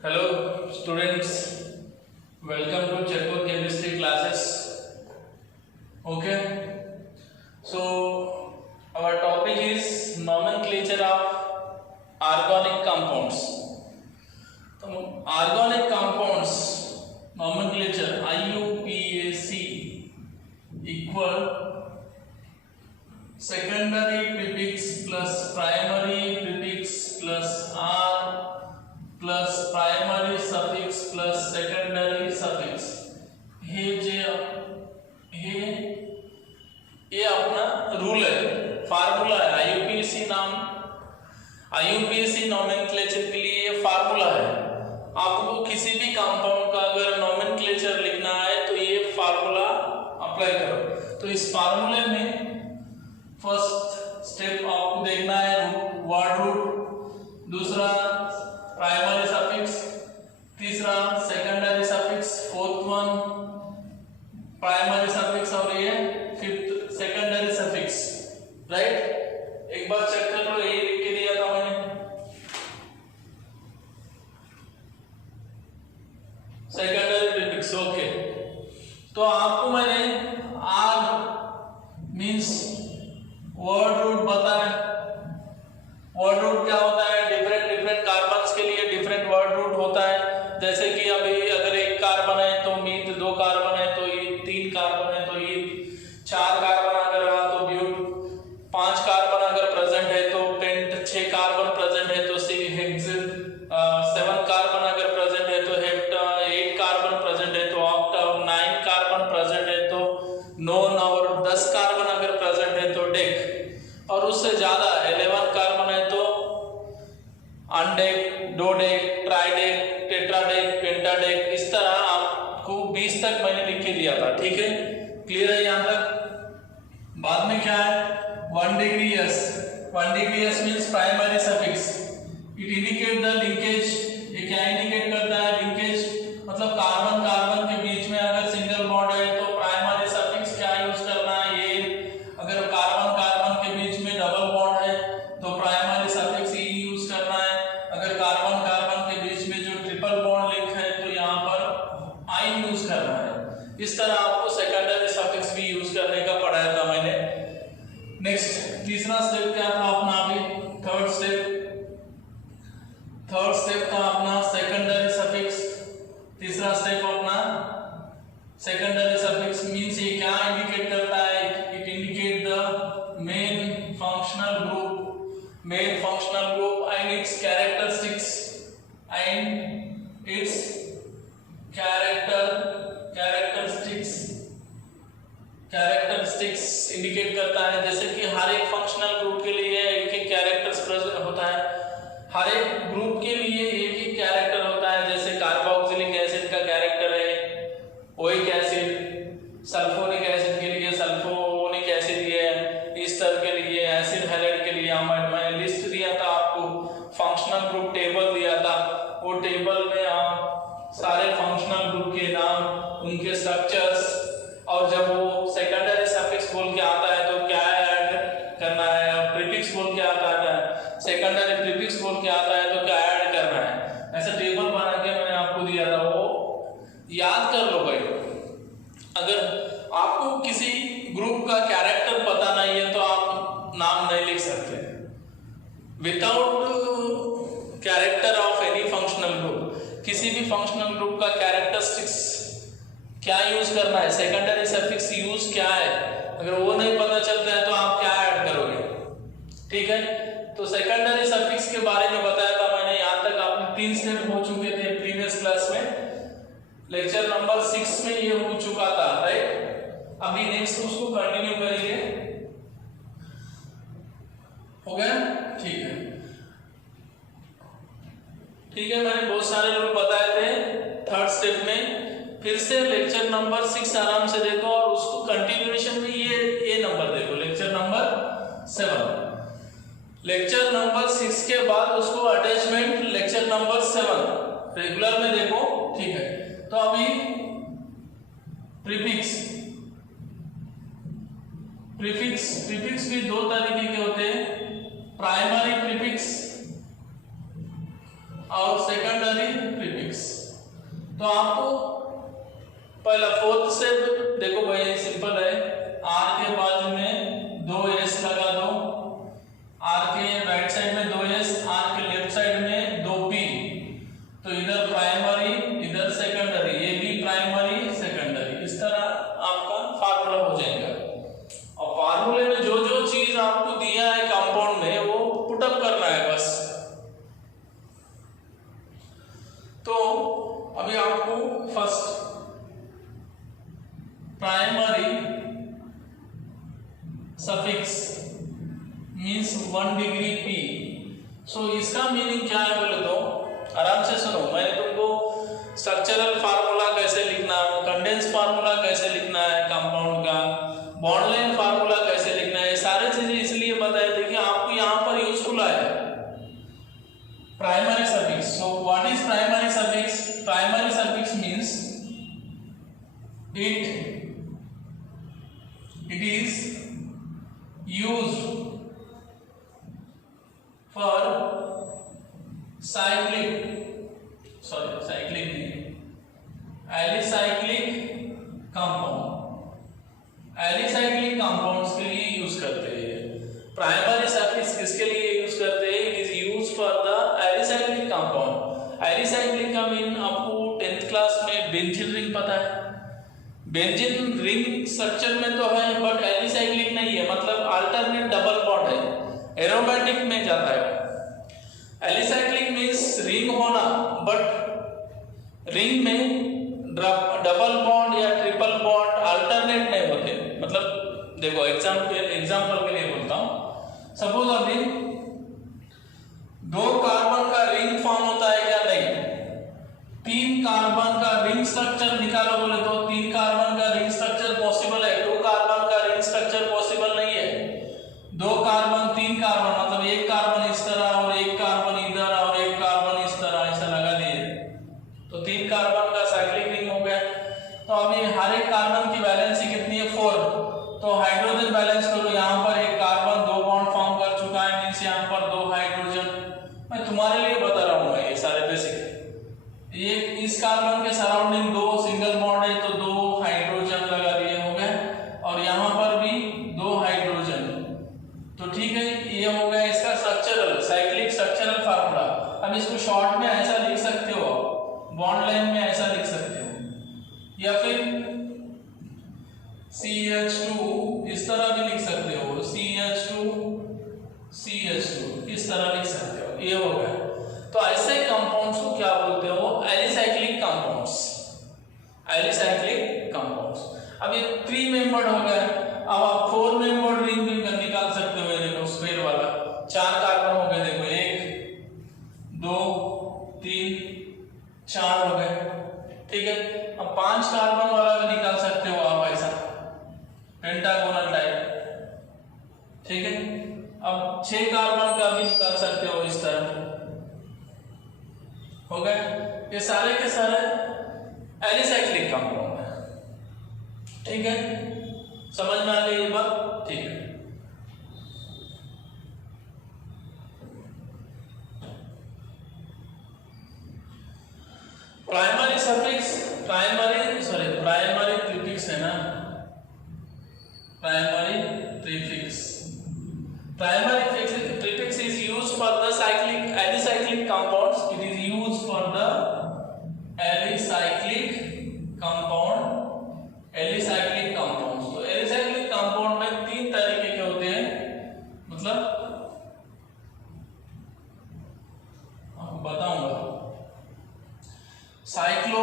Hello students, welcome to Checkbook chemistry classes. Okay, so our topic is nomenclature of organic compounds. तो organic compounds nomenclature IUPAC equal secondary prefix plus primary prefix plus R plus primary suffix plus secondary suffix ये अपना rule है, formula है। IUPAC nomenclature के लिए ये formula है। आपको किसी भी कंपाउंड का अगर नोमेनक्लेचर लिखना है तो ये फार्मूला अप्लाई करो। तो इस फार्मूले में फर्स्ट स्टेप आपको देखना है वर्ड रूट, दूसरा प्राइमरी सफिक्स, तीसरा secondary suffix, fourth one primary suffix और ये फिफ्थ सेकेंडरी सफिक्स। राइट, एक बार चेक कर लो, ये लिख के दिया था मैंने सेकेंडरी प्रीफिक्स। ओके, तो आपको मैंने आर मींस वर्ड रूट बताया। वर्ड रूट क्या होता है? डिफरेंट कार्बन्स के लिए डिफरेंट वर्ड रूट होता है। जैसे कि अभी अगर एक कार्बन है तो मीथ, दो कार्बन है तो ये, तीन कार्बन है तो ये, चार कार्बन अगर रहा तो ब्यूट, पांच कार्बन अगर प्रेजेंट है तो पेंट, छह कार्बन प्रेजेंट है तो हेक्स, सेवन कार्बन अगर प्रेजेंट है तो हेप्ट, एट कार्बन प्रेजेंट है तो ऑक्टव, नाइन कार्बन प्रेजेंट है तो नोन, और 10 कार्बन अगर प्रेजेंट है तो डेक, और उससे ज्यादा 11 कार्बन है तो अनडेक, डोडेक, ट्राइडेक, टेट्राडेक, पेंटाडेक। इस तरह आपको 20 तक मैंने लिख के दिया था। ठीक है, क्लियर है यहाँ तक? बाद में क्या है? 1 degree S. 1 degree S means primary suffix, it indicate the linkage. ये क्या इंडिकेट करता है? लिंकेज, मतलब कार्बन कार्बन के बीच में अगर सिंगल बॉन्ड है तो प्राइमरी सफिक्स क्या यूज करना है? ये। अगर कार्बन कार्बन के बीच में डबल बॉन्ड है तो प्राइमरी सफिक्स ई यूज करना है। अगर कार्बन कार्बन के बीच में जो ट्रिपल बॉन्ड लिंक है तो यहाँ पर आई यूज करना है। इस तरह आपको सेकेंडरी सफिक्स भी यूज करने का पढ़ाया था मैंने। नेक्स्ट, तीसरा स्टेप क्या था अपना? अभी थर्ड स्टेप था अपना सेकेंडरी सफिक्स। तीसरा स्टेप अपना सेकेंडरी सफिक्स मींस ये क्या इंडिकेट करता है? It indicate the main functional group and its characteristics indicate करता है। जैसे कि हर एक फंक्शनल ग्रुप के लिए एक एक कैरेक्टर्स प्रेजेंट होता है, हर एक ग्रुप के लिए एक ही कैरेक्टर होता है। जैसे कार्बोक्सिलिक एसिड का कैरेक्टर है ओइक एसिड, सल्फोनिक एसिड के लिए सल्फोनिक एसिड है, ईस्टर के लिए, एसिड हैलाइड के लिए। मैंने लिस्ट दिया था आपको, फंक्शनल ग्रुप टेबल दिया था। वो टेबल में आप सारे फंक्शनल ग्रुप के नाम, उनके स्ट्रक्चर्स, और जब वो सेकेंडरी सफिक्स बोल के आता है तो क्या ऐड करना है, प्रीफिक्स बोल के आता है, सेकेंडरी प्रीफिक्स बोल के आता है तो क्या ऐड करना है। ऐसा टेबल बना के मैंने आपको दिया था, वो याद कर लो भाई। अगर आपको किसी ग्रुप का कैरेक्टर पता नहीं है तो आप नाम नहीं लिख सकते। Without character of any functional group, किसी भी फंक्शनल ग्रुप का कैरेक्टरिस्टिक्स क्या यूज करना है, सेकेंडरी सफिक्स यूज क्या है, अगर वो नहीं पता चलता है तो आप क्या ऐड करोगे? ठीक है, तो सेकेंडरी सफिक्स के बारे में बताया था मैंने। यहाँ तक आपने 3 स्टेप हो चुके थे प्रीवियस क्लास में। लेक्चर नंबर 6 में ये हो चुका था। राइट, अभी नेक्स्ट उसको कंटिन्यू करेंगे। हो गया? ठीक है, मैंने बहुत सारे रूल बताए थे थर्ड स्टेप में। फिर से लेक्चर नंबर 6 आराम से देखो और उसको कंटिन्यूएशन में ये नंबर देखो, लेक्चर नंबर 7। लेक्चर नंबर 6 के बाद उसको अटैचमेंट लेक्चर नंबर 7 रेगुलर में देखो। ठीक है, तो अभी प्रीफिक्स भी 2 तरीके के होते हैं, प्राइमरी प्रीफिक्स और सेकेंडरी प्रीफिक्स। तो आपको पहला फोर्थ स्टेप देखो भाई, सिंपल है। आर के बाजू में 2 एस लगा दो, आर के राइट साइड में 2 एस, आर के लेफ्ट साइड में 2 पी। तो इधर प्राइमरी इधर सेकेंडरी, ये भी प्राइमरी सेकेंडरी, इस तरह आपका फार्मूला हो जाएगा। और फार्मूले में जो जो चीज आपको दिया है कंपाउंड में वो पुटअप करना है बस। तो अभी आपको first primary suffix means 1 degree P. So इसका मीनिंग क्या है बोले तो आराम से सुनो, मैंने तुमको स्ट्रक्चरल फार्मूला कैसे लिखना है, कंडेंस फार्मूला कैसे लिखना है कंपाउंड का, बॉन्ड लाइन फार्मूला कैसे लिखना है, सारे चीजें इसलिए बताए थे कि आपको यहाँ पर यूजफुल आए। Primary suffix, so what is primary suffix? Primary suffix means it is used for alicyclic compounds के लिए यूज करते हैं। प्राइमरी सफिक्स किसके लिए यूज करते हैं? It is used for the alicyclic compound. Alicyclic का मीन आपको 10th क्लास में बेंजीन रिंग पता है। बेंजीन रिंग स्ट्रक्चर में तो है बट एलिसाइक्लिक नहीं है, मतलब अल्टरनेट डबल बॉन्ड है, एरोमेटिक में जाता है। एलिसाइक्लिक मींस रिंग होना बट रिंग में डबल बॉन्ड या ट्रिपल बॉन्ड अल्टरनेट नहीं होते। मतलब देखो एग्जांपल के लिए बोलता हूं, सपोज अभी 2 कार्बन का रिंग फॉर्म होता है क्या? नहीं। 3 कार्बन का रिंग स्ट्रक्चर निकालो बोले तो 3 कार्बन का रिंग स्ट्रक्चर पॉसिबल है, 2 कार्बन का रिंग स्ट्रक्चर पॉसिबल नहीं है। 2 कार्बन 3 कार्बन मतलब एक कार्बन इस तरह और एक कार्बन इधर और एक कार्बन इस तरह ऐसा लगा दिए तो 3 कार्बन का साइक्लिक रिंग हो गया। तो अभी हर एक कार्बन की वैलेंसी कितनी है? 4। तो हाइड्रोजन बैलेंस करो, यहाँ पर एक कार्बन 2 बॉन्ड फॉर्म कर चुका है, मींस यहाँ पर 2 हाइड्रोजन। मैं तुम्हारे लिए बता रहा हूँ ये सारे बेसिक। ये इस कार्बन के सराउंडिंग 2 सिंगल बॉन्ड है तो 2 हाइड्रोजन लगा दिए, हो गए। और यहाँ पर भी 2 हाइड्रोजन। तो ठीक है, ये हो गया इसका स्ट्रक्चरल साइक्लिक स्ट्रक्चरल फार्मूला। अब इसको शॉर्ट में ऐसा लिख सकते हो, बॉन्ड लाइन में ऐसा लिख सकते हो, या फिर CH2 इस तरह भी लिख सकते हो, CH2 इस तरह लिख सकते हो, ये हो गया। तो ऐसे कंपाउंड्स को क्या बोलते हो? Alicyclic compounds. Alicyclic compounds. अब ये 3 मेंबर्ड हो गया। अब आप 4 मेंबर्ड रिंग भी निकाल सकते हो, देखो स्क्वायर वाला। 4 कार्बन हो गए, देखो 1 2 3 4 हो गए, ठीक है। अब 5 कार्बन वाला भी निकाल सकते हो आप ऐसा, पेंटागोनल टाइप, ठीक है। अब 6 कार्बन का भी निकाल सकते हो इस तरह, हो गए। ये सारे के सारे एलिसाइक्लिक कंपाउंड है, ठीक है। समझ में आ गई ये बात? ठीक है। प्राइमरी सफिक्स, प्राइमरी प्रीफिक्स है ना, primary prefix. Primary prefix is used for the alicyclic compounds. It is used for the alicyclic compounds. तो alicyclic compound में 3 तरीके के होते हैं, मतलब आपको बताऊंगा। साइक्लो,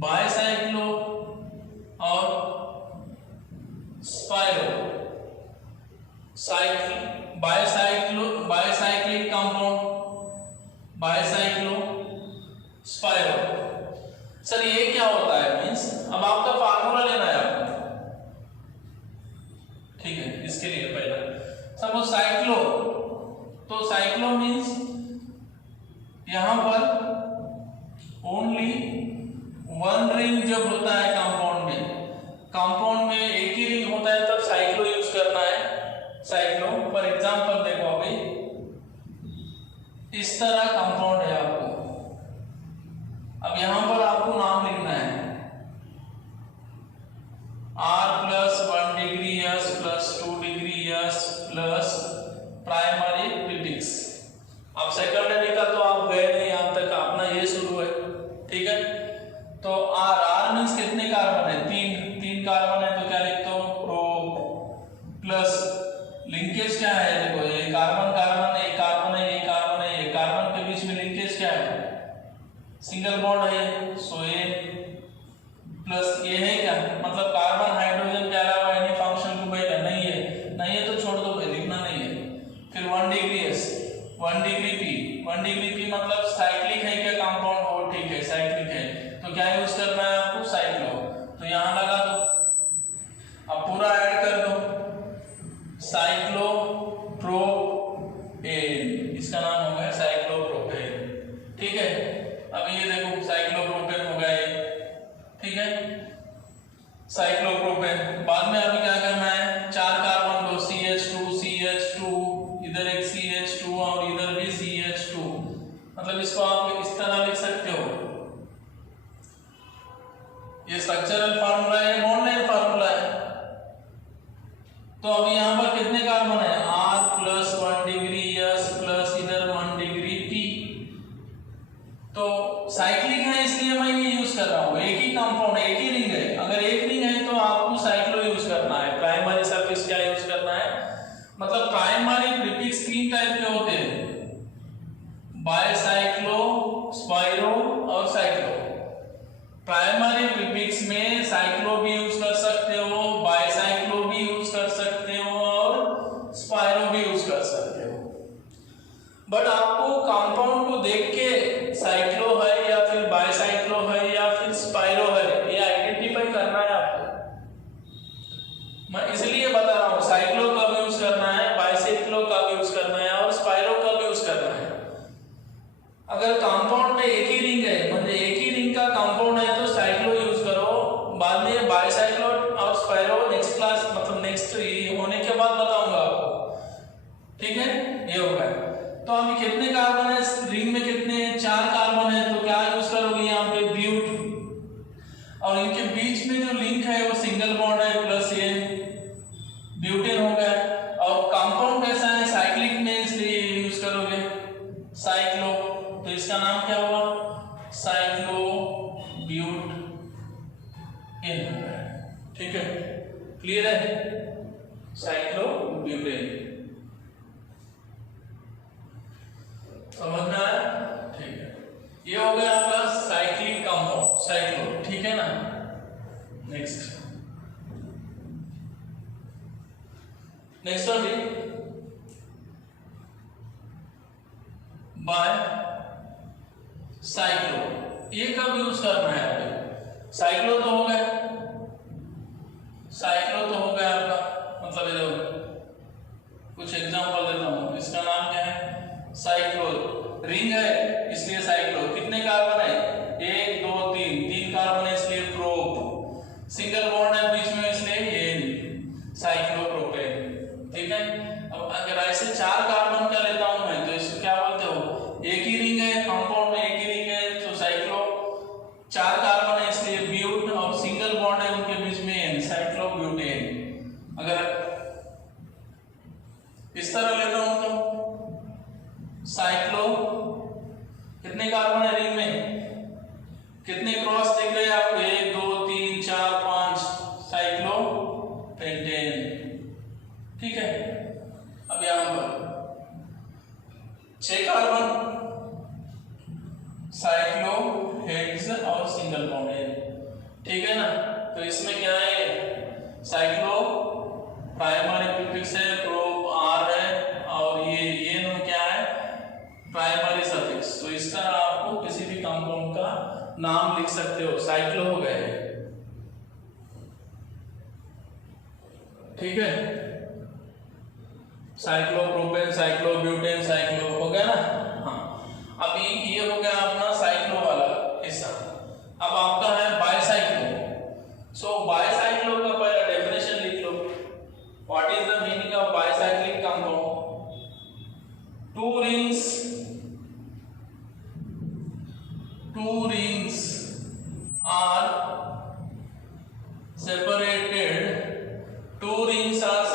बायसाइक्लो और spiro. Bicyclic compound, bicyclo, spiro. Sir ये क्या होता है? मींस अब आपका फार्मूला लेना है आपको, ठीक है। इसके लिए पहला सपोज साइक्लो, तो साइक्लो मींस यहां पर ओनली 1 रिंग जब होता है कंपाउंड में एक ही रिंग होता है तब साइक्लो यूज करना है। साइक्लो फॉर एग्जांपल देखो, अभी इस तरह compound plus 2 degree yes plus primary prefix. अब सेकेंडरी का तो आप गए नहीं, यहाँ तक अपना ये शुरू है, ठीक है। तो आर मीन्स कितने कार्बन है, तीन कार्बन है, तो क्या लिखता हूँ प्रो प्लस लिंकेज क्या है, देखो ये कार्बन कार्बन है, ये कार्बन है, ये कार्बन है, ये कार्बन के बीच में लिंकेज क्या है, सिंगल बॉन्ड है, सो ये प्लस ये है क्या, मतलब कार्बन हाइड्रोजन के अलावा एनी फंक्शन को पहले नहीं है तो छोड़ दो, भाई लिखना नहीं है। फिर 1 डिग्री एस 1 डिग्री पी मतलब साइक्लिक है क्या कंपाउंड, हो ठीक है साइक्लिक है, तो क्या यूज करना है आपको, साइक्लो, तो यहाँ लगा दो, अब पूरा ऐड कर दो, साइक्लो प्रोपेन, इसका नाम हो गया साइक्लोप्रोपेन, ठीक है। अब ये देखो साइक्लोप्रोपेन हो गया, ठीक है साइक्लोप्रोपेन। बाद में अभी क्या करना है, 4 कार्बन लो, CH2 इधर एक CH2 और इधर भी CH2, मतलब इसको आप इस तरह लिख सकते हो, ये स्ट्रक्चरल फार्मूला है, बॉन्ड फार्मूला है। तो अभी यहाँ पर कितने कार्बन है, R plus 1 degree S plus इधर 1 डिग्री P, तो साइक्लिक है इसलिए मैं ये यूज कर रहा हूँ, एक ही कंपाउंड एक ही रिंग है, अगर एक रिंग है तो आपको साइक्लो यूज करना है, प्राइमरी सफिक्स क्या यूज करना है, मतलब प्राइमरी प्रीफिक्स 3 टाइप के होते हैं, बायसाइक्लो, स्पाइरो और साइक्लो। प्राइमरी प्रीफिक्स में साइक्लो भी यूज कर सकते हो, बायसाइक्लो भी यूज कर सकते हो और स्पाइरो भी यूज कर सकते हो, बट आपको कंपाउंड को देख के साइक्लो है या फिर बायसाइक्लो है या फिर स्पाइरो है ये आइडेंटिफाई करना है आपको। मैं इसलिए बता रहा हूँ साइक्लो कब यूज करना है, बायसाइक्लो कब यूज करना है और स्पाइरो कब यूज करना है। अगर कंपाउंड में एक ही रिंग है, मतलब एक ही रिंग का कंपाउंड है तो साइक्लो यूज करो, बाद में बायसाइक्लो और स्पाइरो नेक्स्ट क्लास मतलब नेक्स्ट होने के बाद बताऊंगा आपको, ठीक है। ये हो गया, तो अभी कितने कार्बन है रिंग में, कितने 4 कार्बन है, तो क्या यूज करोगे यहाँ पे ब्यूट, और इनके बीच में जो लिंक है वो सिंगल बॉन्ड है प्लस ये ब्यूटेन हो गया, और कंपाउंड कैसा है साइक्लिक में इसलिए यूज करोगे साइक्लो, तो इसका नाम क्या हुआ, साइक्लो ब्यूट एन हो गया, ठीक है, क्लियर है, साइक्लो ब्यूटेन, समझ में आया, ठीक है। ये हो गया आपका साइक्लिक कंपाउंड साइक्लो, ठीक है ना। नेक्स्ट अभी बाय साइक्लो, ये कब यूज करना है, अभी साइक्लो तो हो गया, आपका मतलब ये कुछ एग्जांपल देता हूं, इसका नाम क्या है साइक्लो, रिंग है इसलिए साइक्लो, कितने कार्बन है 1 2 3 कार्बन है इसलिए प्रोप, सिंगल बॉन्ड है बीच में इसलिए ये साइक्लोप्रोपेन, ठीक है। अब अगर ऐसे 4 कार्बन का लेता हूं मैं तो इसको क्या बोलते हो, एक ही रिंग है कंपाउंड में, एक ही रिंग है तो साइक्लो, 4 कार्बन है इसलिए ब्यूट, और सिंगल बॉन्ड है उनके बीच में साइक्लोब्यूटेन। अगर इस तरह लेता हूं तो साइक्लो, कितने कार्बन है रिंग में, कितने क्रॉस दिख रहे हैं आपको, 1 2 3 4 5 साइक्लो पेंटेन, ठीक है। अब यहां पर 6 कार्बन साइक्लो हेक्स और सिंगल बॉन्ड है, ठीक है ना। तो इसमें क्या है, साइक्लो प्राइमरी प्रीफिक्स है, प्रोप आर है, और ये नो क्या है प्राइमरी सफिक्स, तो इस तरह आपको किसी भी कंपाउंड का नाम लिख सकते हो, साइक्लो हो गए, ठीक है, साइक्लोप्रोपेन, साइक्लोब्यूटेन, साइक्लो हो गया ना। हाँ, अभी ये हो गया अपना साइक्लो वाला हिस्सा। अब आपका है बायसाइक्लो। सो बायसाइक्लो का पहला डेफिनेशन लिख लो, what is the meaning of bicyclic compound, 2 rings are separated, 2 rings are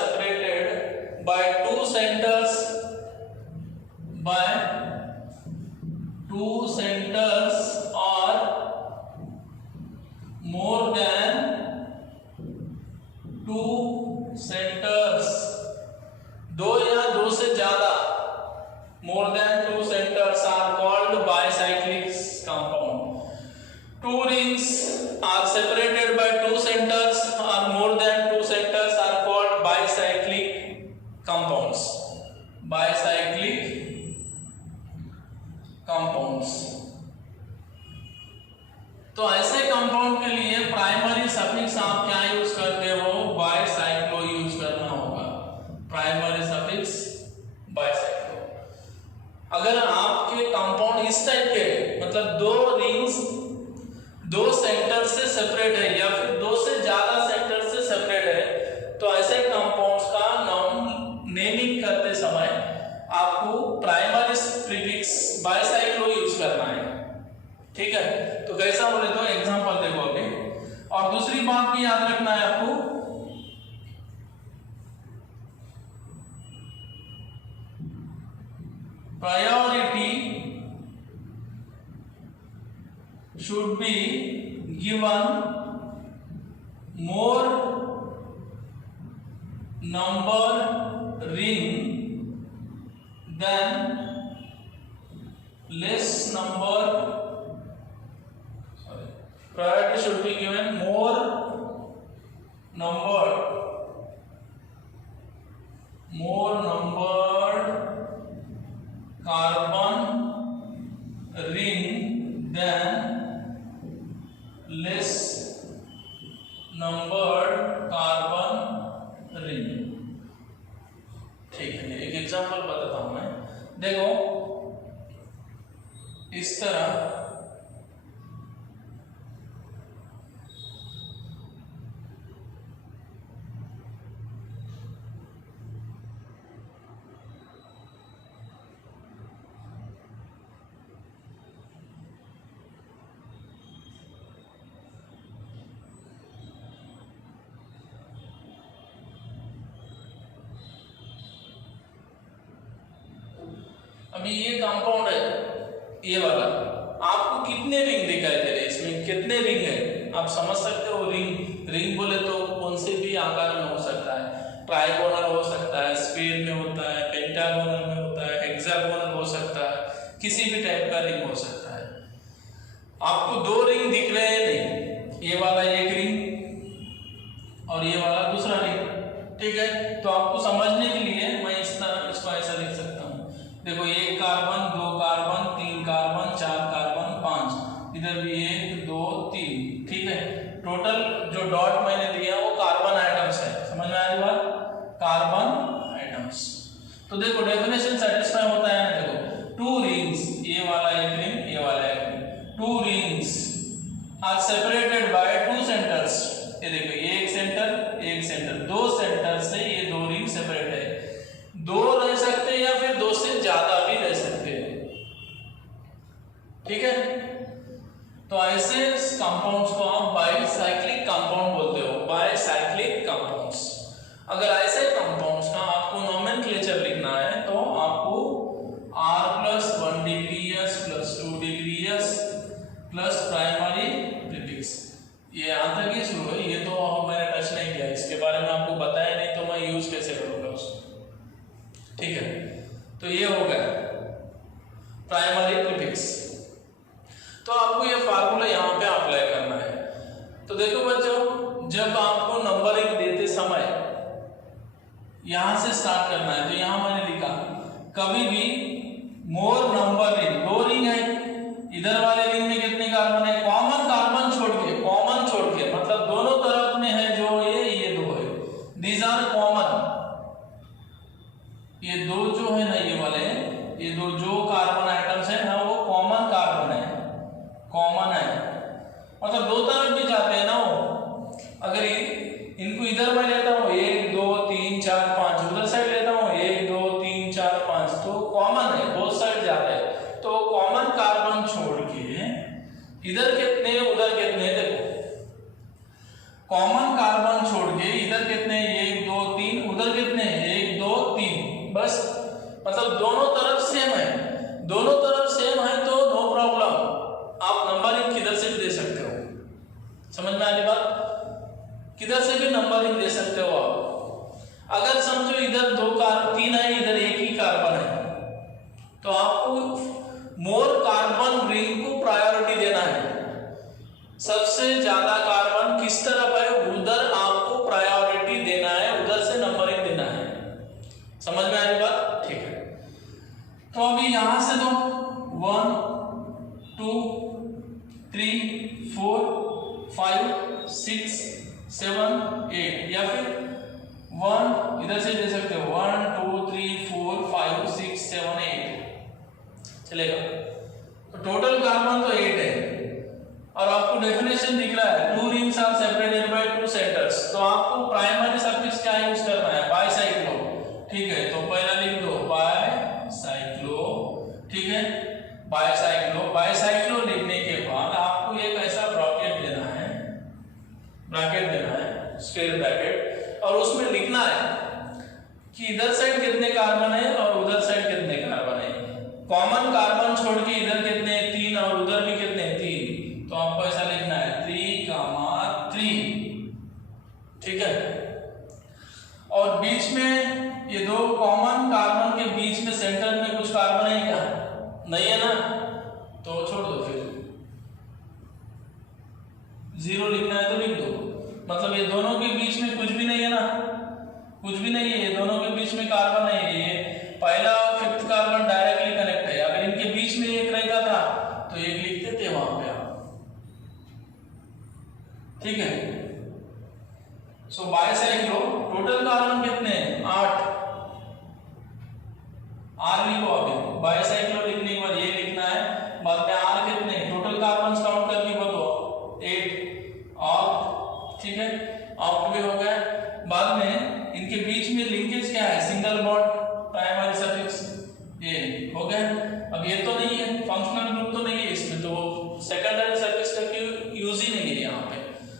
दो या दो से ज्यादा, more than two centers are called bicyclic compound. Two rings are separated by two centers or more than two centers are called bicyclic compounds. Bicyclic compounds. तो ऐसे compound के लिए primary suffix आप क्या यूज करते हो? बाइसाइक्लो यूज करना होगा। Primary suffix bicyclo. अगर आपके कंपाउंड इस टाइप के, मतलब दो रिंग्स दो सेंटर से सेपरेट है या फिर दो से ज्यादा सेंटर से सेपरेट है, तो ऐसे कंपाउंड्स का नेमिंग करते समय आपको प्राइमरी प्रीफिक्स बाइसाइक्लो यूज करना है। ठीक है, तो कैसा बोले तो एग्जांपल देखो अभी। और दूसरी बात भी याद रखना है आपको, priority should be given more number ring than less number. Priority should be given more numbered carbon ring than less numbered carbon ring. ठीक है, एक एग्जांपल बताता हूं मैं। देखो इस तरह अभी ये कंपाउंड है, ये वाला, आपको कितने रिंग दिखाई दे रहे हैं? इसमें कितने रिंग है आप समझ सकते हो। रिंग बोले तो कौन से भी आकार में हो सकता है। ट्राइगोनल हो सकता है, स्फीयर में होता है, पेंटागोनल में होता है, हेक्सागोनल हो सकता है, किसी भी टाइप का रिंग हो सकता है। आपको दो रिंग दिख रहे हैं नहीं, ये वाला एक रिंग और ये वाला दूसरा रिंग। ठीक है, तो आपको समझने के लिए मैं इस तरह इसको ऐसा लिख सकता हूँ। देखो एक कार्बन, दो कार्बन, तीन कार्बन, चार कार्बन, पांच, इधर भी एक दो तीन। ठीक है, टोटल जो डॉट मैंने दिया वो कार्बन आइटम्स है। समझ में आ रही बात? Carbon atoms. तो देखो डेफिनेशन सेटिस्फाई होता है ना। देखो टू रिंग्स, ये वाला एक रिंग, ये वाला एक ring, two rings are separated by two centres. ये देखो ये एक सेंटर, दो सेंटर से ये दो रिंग सेपरेट है। दो रह सकते हैं या फिर दो से ज्यादा भी रह सकते हैं। ठीक है, तो ऐसे कंपाउंड्स को आप बाइसाइक्लिक कंपाउंड बोलते हो। Bicyclic compounds. अगर ऐसे कंपाउंड्स का आपको नोमेनक्लेचर लिखना है तो आपको R+1 degree S +2 degree S plus primary prefix, ये यहां तक ही शुरू है। ये तो मैंने टच नहीं किया, इसके बारे में आपको बताया नहीं तो मैं यूज कैसे करूंगा उसको। ठीक है, तो ये हो गया प्राइमरी प्रीफिक्स। तो आपको ये फार्मूला यहाँ पे अप्लाई करना है। तो देखो बच्चों, जब आपको नंबरिंग देते समय यहां से स्टार्ट करना है, तो यहां मैंने लिखा कभी भी मोर नंबर रिंग, दो रिंग है, इधर वाले रिंग में कितने कार्बन है? कॉमन कार्बन छोड़ के, मतलब दोनों तरफ में है जो ये दो है, दीज आर कॉमन। ये दो जो है ना, ये वाले, ये दो जो कार्बन आइटम्स है ना, वो कॉमन कार्बन है, कॉमन है, मतलब दो तरफ भी जाते हैं ना वो। अगर इनको इधर मैं लेता हूँ 1 2 3 4 5, उधर साइड लेता हूँ 1 2 3 4 5, तो कॉमन है, बोथ साइड जाता है। तो कॉमन कार्बन छोड़ के इधर कितने उधर कितने, देखो कॉमन कार्बन छोड़ के इधर कितने 1 2 3, उधर कितने 1 2 3, बस। मतलब दोनों तरफ सेम है, दोनों तरफ सेम है तो नो प्रॉब्लम, आप नंबरिंग किधर से भी दे सकते हो। समझ में आ रही बात? किधर से भी नंबरिंग दे सकते हो आप। अगर समझो इधर तीन है, इधर एक ही कार्बन है, तो आपको मोर कार्बन रिंग को प्रायोरिटी देना है। सबसे ज्यादा कार्बन किस तरफ है उधर आपको प्रायोरिटी देना है, उधर से नंबरिंग देना है। समझ में आई बात? ठीक है। तो अभी यहां से दो 1 2 3 4 5 6 7 8 या फिर 1 इधर से दे सकते हो 1 2 3 4 5 6 7 8 चलेगा। तो टोटल कार्बन तो 8 है और आपको डेफिनेशन दिख रहा है 2 rings are separated by 2 centres. तो आपको प्राइमरी सफिक्स क्या यूज करना है? बाइसाइक्लो। ठीक है, तो पहला लिख दो बाइसाइक्लो। ठीक है, बाइसाइक्लो। बाइसाइक्लो लिखने के बाद आपको एक ऐसा ब्रैकेट देना है, स्क्वायर ब्रैकेट, और उसमें लिखना है कि इधर साइड कितने कार्बन है और उधर साइड कितने कार्बन है। कॉमन कार्बन छोड़ के इधर कितने 3 और उधर भी कितने 3, तो आपको ऐसा लिखना है 3,3। ठीक है, और बीच में ये दो कॉमन कार्बन के बीच में सेंटर में कुछ कार्बन है क्या? नहीं है ना, तो छोड़ दो, फिर 0 लिखना है तो लिख दो। मतलब ये दोनों के बीच में कुछ भी नहीं है ना, कुछ भी नहीं है, ये दोनों के बीच में कार्बन नहीं है। ये पहला और 5th कार्बन डायरेक्टली कनेक्ट है। अगर इनके बीच में एक रहता था तो एक लिखते थे वहां पे आप। ठीक है, सो बाइसाइक्लो टोटल कार्बन कितने हैं? 8। आर लिखो। अभी बाइसाइक्लो लिखने के बाद ये लिखना है, बाद में आर कितने टोटल कार्बन काउंट करके बताओ 8 ऑक्ट। ठीक है, ऑक्ट भी हो गया। बाद में इनके बीच में लिंकेज क्या है? सिंगल बॉन्ड, प्राइमरी सफिक्स ये हो गया। अब ये तो नहीं है, फंक्शनल ग्रुप तो नहीं है इसमें, तो सेकेंडरी सफिक्स का यूज ही नहीं है यहाँ पे।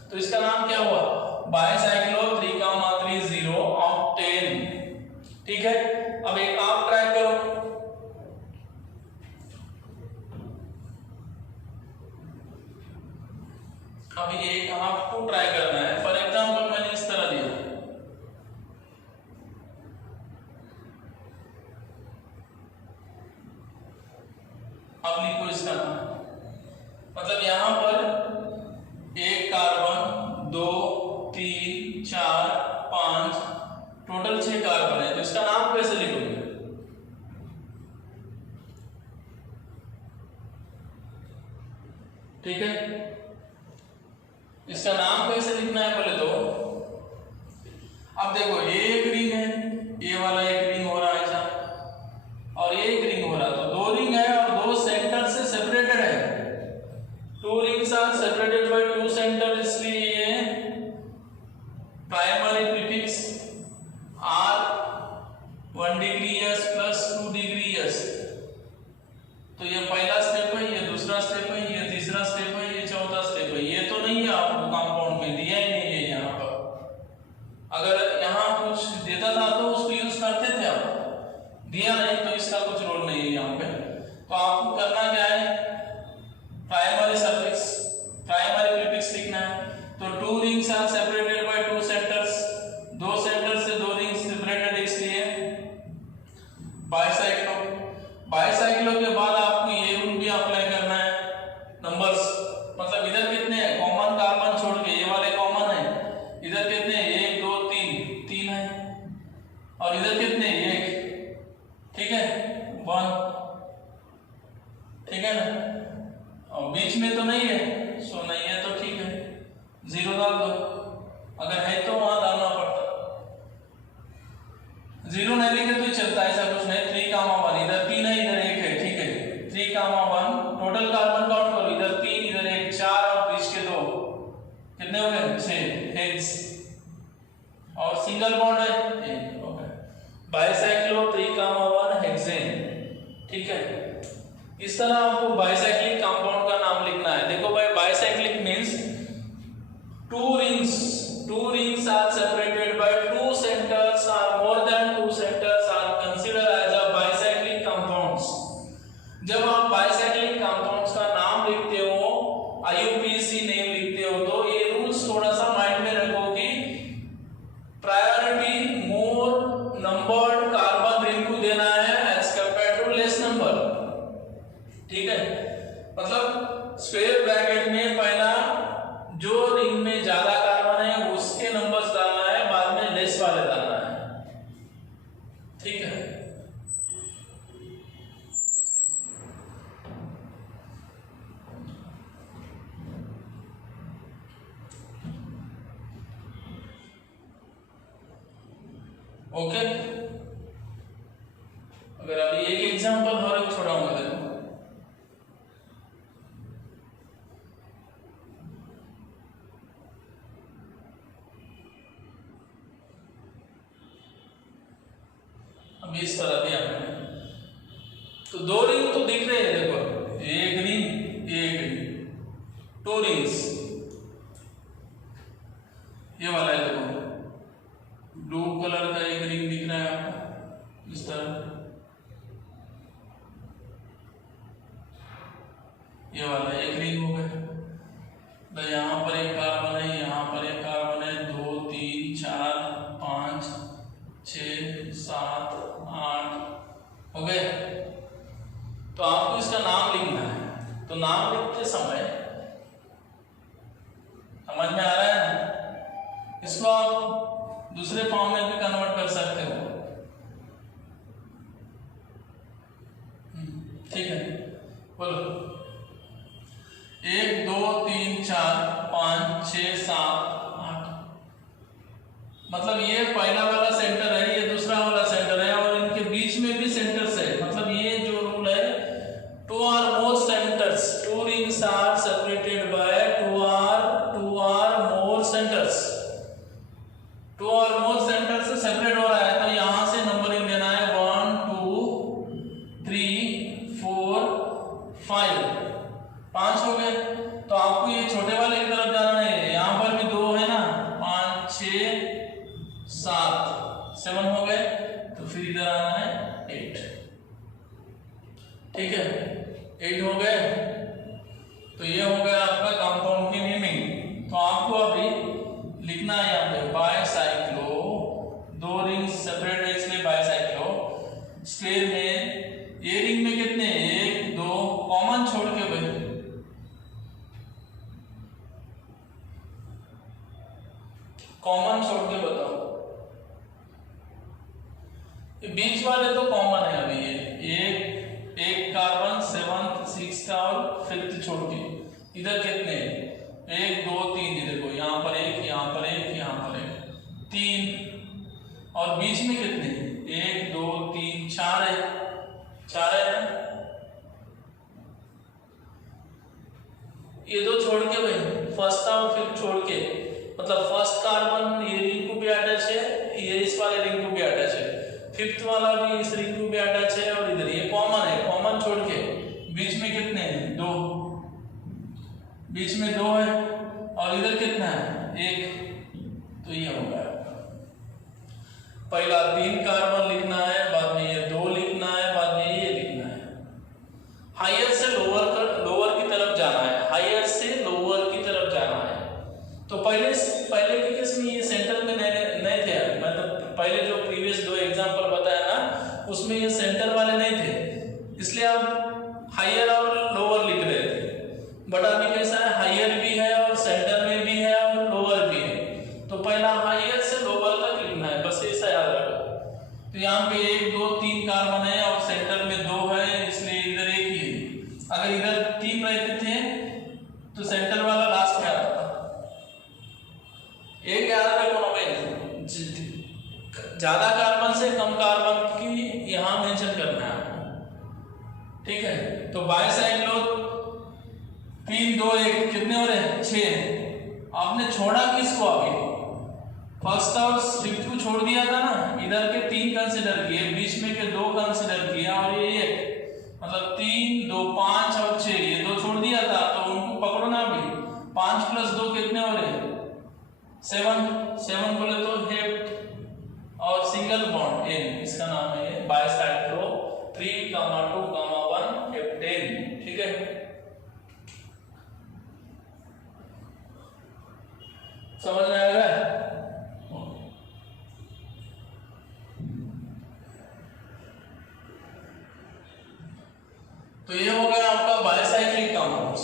तो इसका नाम क्या हुआ? Bicyclo 3,3 octane. ठीक है, अब एक आप ट्राई करो। अभी एक आपको ट्राई करना है। फॉर एग्जांपल मैंने इस तरह दिया, अब लिखो इसका नाम। मतलब यहां पर 1 कार्बन 2 3 4 5 टोटल 6 कार्बन है, तो इसका नाम कैसे लिखोगे? ठीक है, इसका नाम कैसे लिखना है पहले तो। अब देखो ये एक रिंग है, ये वाला एक रिंग हो रहा है ऐसा, और ये एक रिंग हो रहा है, तो 2 रिंग है और 2 सेंटर से सेपरेटेड है। 2 rings are separated by 2 centre, इसलिए ये primary prefix are 1 degrees plus 2 degrees. तो ये पहला स्टेप है, ये दूसरा स्टेप है, ये तीसरा स्टेप है, ये चौथा स्टेप है। ये तो नहीं है आपको कंपाउंड में दिया ही नहीं है यहाँ पर। अगर यहाँ कुछ देता था तो उसको यूज करते थे आप, दिया नहीं तो इसका कुछ रोल नहीं है यहाँ पे। तो आपको करना क्या है? प्राइमरी सफिक्स, प्राइमरी प्रीफिक्स लिखना है। तो 2 rings are separated by 2 centres, 2 centre से 2 रिंग्स सेपरेटेड, इसलिए बाइसाइक्लो। बाइसाइक्लो के बाद आपको ये रूल भी अप्लाई करना है, नंबर्स। मतलब इधर कितने हैं? कॉमन कार्बन छोड़ के ये वाले कॉमन है, इधर कितने हैं? 1 2 3 है, और इधर कितने? 1। ठीक है, 1। ठीक है ना, और बीच में तो नहीं है, सो नहीं है तो ठीक है, 0 डाल दो। अगर है तो वहां डालना पड़ता, 0 नहीं लिखे तो चलता, ऐसा कुछ नहीं। 3,1 इधर 3 है, इधर 1 है। ठीक है, 3,1 टोटल कार्बन काउंट करो, इधर 3 इधर 1 4 और बीच के 2 कितने हो गए? 6 हेक्स, और सिंगल बॉन्ड है 1 हो गया। Bicyclo 3,1 hexane. ठीक है, इस तरह आपको बाइसाइक्लिक कंपाउंड का नाम लिखना है। देखो भाई, bicyclic means 2 rings are separated by 2 centers or more than 2 centers are considered as a bicyclic compounds। जब आप बाइसाइक्लिक कंपाउंड्स का नाम लिखते हो, IUPAC नेम लिखते हो, तो ये रूल्स थोड़ा सा माइंड में रखो कि priority more numbered carbon ring को देना है as compare to less number. ठीक है, मतलब स्क्वायर ब्रैकेट में पहला जो रिंग में ज्यादा कार्बन है उसके नंबर्स डालना है, बाद में लेस वाले डालना है। ठीक है, ओके। अगर अभी एक एग्जांपल और एक छोड़ाऊंगा देखो। अभी इस तरह दिया मैंने, तो दो रिंग तो दिख रहे हैं, देखो एक रिंग, टू रिंग्स। ये वाला है देखो, ब्लू कलर का एक रिंग दिख रहा है आपको इस तरह, ये वाला एक रिंग हो गया। तो यहाँ पर एक कार्बन है, यहाँ पर एक कार्बन है, 2 3 4 5 6 7 8 हो गए। तो आपको इसका नाम लिखना है, तो नाम लिखते समय समझ में आ रहा है ना, इसको आप दूसरे फॉर्म में भी कन्वर्ट कर सकते हो। ठीक है, बोलो 1 2 3 4 5 6 7 8। मतलब ये पहला वाला सेंटर है, ये दूसरा वाला सेंटर है, और इनके बीच में भी सेंटर्स है। मतलब ये जो रूल है, 2 or more centers, 2 rings are separated by 2 or more centers। 2 or more centers से सेपरेट हो रहा है, तो यहां से नंबरिंग देना है 1 2 3 4 5 5 हो गए। तो आपको ये छोटे वाले की तरफ जाना है, यहाँ पर भी 2 है ना, 5 6 7 7 हो गए, तो फिर इधर आना है 8। ठीक है, 8 हो गए, तो ये हो गया आपका कंपाउंड की नेमिंग। तो आपको अभी लिखना है यहाँ पे बाइसाइक्लो, 2 रिंग्स सेपरेट है इसलिए बाइसाइक्लो। स्क्वायर में ये रिंग में कितने, 1 2 कॉमन छोड़ के भाई, कॉमन छोड़ के बताओ। ये बीच वाले तो कॉमन है अभी, ये एक कार्बन 7th 6th और 5th छोड़ के, इधर कितने 1 2 3, देखो यहाँ पर एक, यहाँ पर एक, यहाँ पर एक, 3, और बीच में कितने 1 2 3 4 है, 4 है ना। ये 2 छोड़ के भाई, फर्स्ट और 5th छोड़ के, मतलब फर्स्ट कार्बन ये रिंग को भी अटैच है, ये इस वाले रिंग को भी अटैच है, 5th वाला भी इस रिंग को भी अटैच है, और इधर ये कॉमन है, कॉमन छोड़ के बीच में कितने हैं 2, बीच में 2 है, और इधर कितना है 1। तो ये होगा पहला 3 कार्बन लिखना है, बाद में ये 2 लिखना है, बाद में ये लिखना है। हायर से लोअर की तरफ जाना है, हायर से लोअर की तरफ जाना है। तो पहले के केस में ये सेंटर में नहीं थे, मतलब पहले जो प्रीवियस 2 एग्जांपल बताया ना, उसमें ये सेंटर वाले नहीं थे, इसलिए आप हायर और लोअर लिख रहे थे। बट अभी कैसा है, हायर भी है और सेंटर में भी है और लोअर भी है। तो पहला हायर से लोअर तक लिखना है, बस ऐसा याद रखो। तो यहाँ पे 1 2 3 कार्बन है और सेंटर में 2 है, इसलिए इधर 1 ही है। अगर इधर 3 रहते थे तो सेंटर वाला लास्ट में आता था। एक याद रखो ना भाई, ज्यादा कार्बन से कम कार्बन की यहां मेंशन करना है आपको। ठीक है, तो बाइसाइक्लो 3 2 1 कितने हो रहे हैं 6। आपने छोड़ा किसको, अभी फर्स्ट और 5th को छोड़ दिया था ना, इधर के 3 कंसीडर किए, बीच में के 2 कंसीडर किया, और ये 1, मतलब 3 2 5 और 6, ये 2 छोड़ दिया था, तो उनको पकड़ो ना अभी। 5 + 2 कितने हो रहे हैं 7 बोले तो हेप्ट और सिंगल बॉन्ड N, इसका नाम है बाइसाइक्लो 3, 2, 1 हेप्टेन। ठीक है, समझ में आ गया। तो ये हो गया आपका बायसाइक्लिक कंपाउंड्स।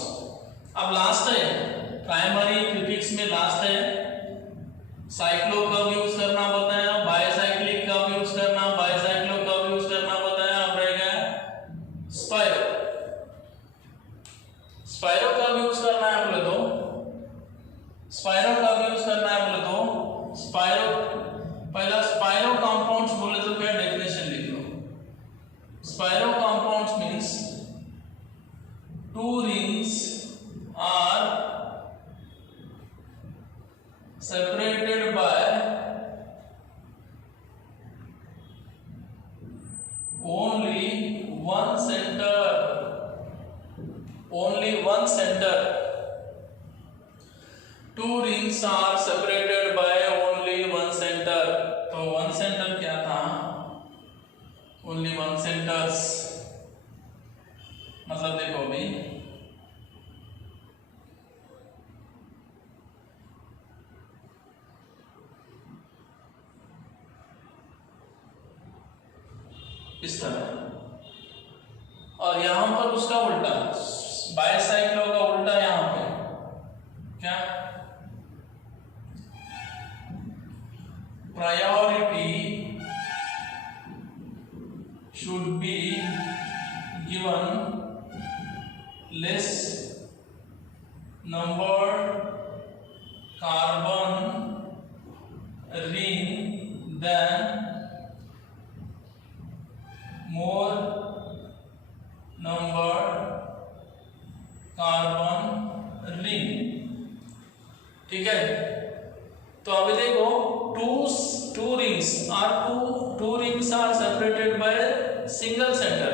अब लास्ट है प्राइमरी प्रीफिक्स में लास्ट है साइक्लो कब यूज करना बताया, बायसाइक्लिक कब यूज करना, बायसाइक्लो कब यूज करना बताया। अब रह गया स्पाइरो। स्पाइरो कब यूज करना है बोले तो, स्पाइरो कब यूज करना है बोले तो, स्पाइरो पहला स्पाइरो कंपाउंड्स बोले तो क्या डेफिनेशन लिख लो। Spiro compounds means two rings are separated by only one center, only one center. Two rings are separated by only one center. तो one center क्या था, only one centers मतलब देखो अभी इस तरह, और यहां पर उसका उल्टा बायसाइक्लो का उल्टा यहां पे क्या, priority should be given less number carbon ring than more number carbon ring। ठीक है, तो अभी देखो two rings are separated by single center।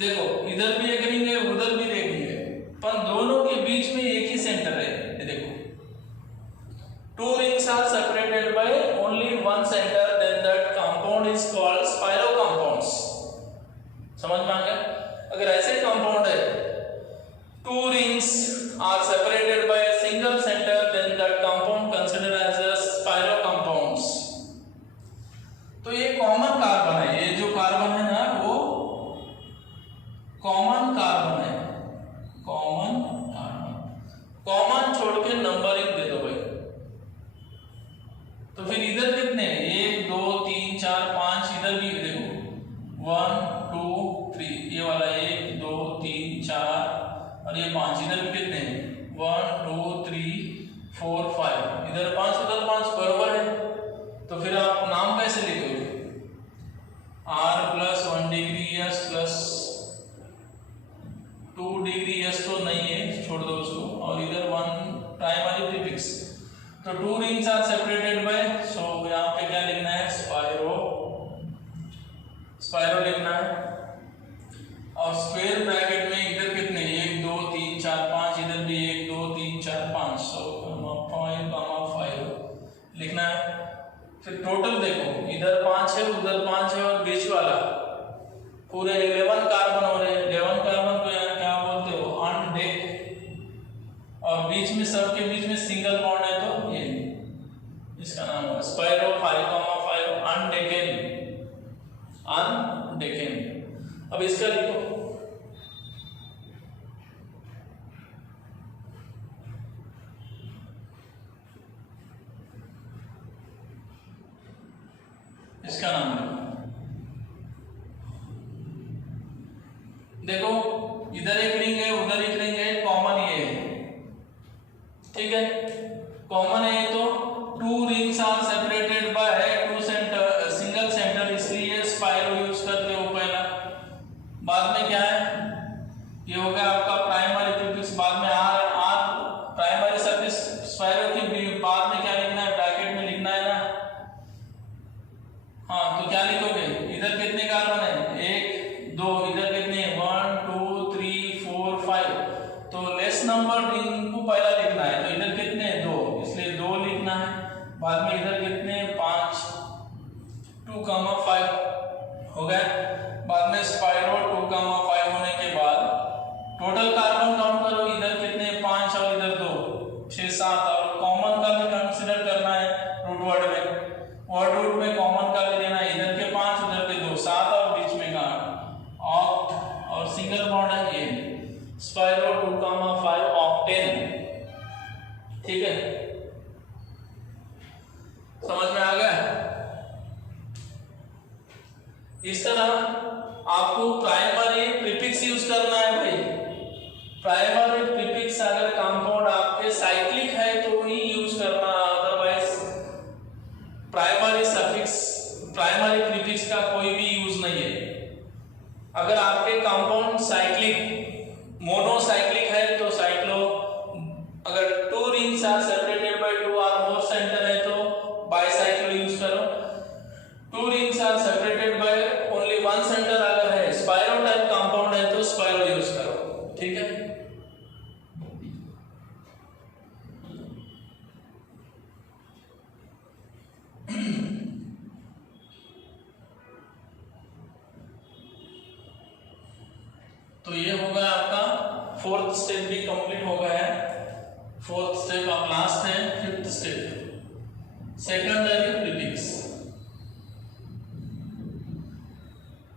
देखो इधर भी एक रिंग है उधर भी एक रिंग है, पर दोनों के बीच में एक ही सेंटर है। ये देखो two rings are separated by only one center, then that compound is called spiro compounds। समझ में आ गया? अगर ऐसे कंपाउंड है two rings are separated by a single center, then that compound considered as a spiro compounds। तो ये common carbon है, ये जो कार्बन है ना वो कॉमन कार्बन है, कॉमन कार्बन। कॉमन छोड़ के नंबरिंग दे दो भाई। तो फिर इधर कितने, 1 2 3 4 5, इधर भी देखो 1 2 3, ये वाला 1 2 3 4 और ये 5, इधर भी कितने 1 2 3 4 5, इधर 5 उधर 5, बराबर है। तो फिर आप नाम कैसे लिखोगे, R + 1 degree S + 2 degree S तो नहीं है, छोड़ दो उसको, और इधर 1 प्राइमरी प्रीफिक्स। तो two rings are separated by, सो यहाँ पे क्या लिखना है, स्पाइरो लिखना है। और स्क्वायर ब्रैकेट में इधर कितने 1 2 3 4 5, इधर भी 1 2 3 4 5, सो 5 लिखना है। फिर टोटल देखो इधर 5 है उधर 5 है और बीच वाला पूरे 11 कार्बन हो रहे हैं। 11 कार्बन को यहाँ क्या बोलते हो, अनडेक, और बीच में सबके बीच में सिंगल बॉन्ड है तो ये इसका नाम है स्पाइरो 5,5 अनडेकेन। अब इसका लिखो, इसका नाम देखो, इधर एक रिंग है उधर एक रिंग है, कॉमन ये है, ठीक है, कॉमन है तो two rings are separated by two center single center, इसलिए स्पाइरो यूज करते हो पहला। बाद में क्या है, ये हो गया आपका प्राइमरी प्रीफिक्स, बाद में R प्राइमरी सफिक्स। स्पाइरो के बाद में क्या लिखना है, ब्रैकेट में लिखना है ना, हाँ, तो क्या लिखोगे, इधर कितने कार्बन है 1 2, इधर कितने 1 2 3 4 5, तो लेस नंबर रिंग को पहला लिखना है, तो इधर कितने 2, इसलिए 2 लिखना है। बाद में इधर कितने 5 2,5 हो गए। बाद में स्पाइरो 2,5 होने के बाद टोटल कार्बन काउंट करो, इधर कितने 5 और इधर 2 6 7, और कॉमन का भी कंसीडर करना है रूट वर्ड में कॉमन का भी लेना है, इधर के 5 उधर के 2 7 और बीच में का 8, और सिंगल इस तरह आपको प्राइमरी प्रीफिक्स यूज करना है भाई। प्राइमरी प्रीफिक्स अगर कंपाउंड आपके साइक्लिक है तो ही यूज करना, otherwise primary suffix primary prefix का कोई भी यूज नहीं है। अगर आपके कंपाउंड साइक्लिक मोनोसाइक्लिक है तो साइक्लो, अगर 2 रिंग्स आर सेपरेटेड बाय 2 और मोर सेंटर है तो बाइसाइक्लो यूज करो। 2 rings are separated by only 1 centre अगर है, स्पाइरो टाइप कंपाउंड है तो स्पाइरो यूज करो, ठीक है। तो ये होगा आपका 4th स्टेप भी कंप्लीट हो गया है। 4th स्टेप अब लास्ट है। 5th step secondary prefix.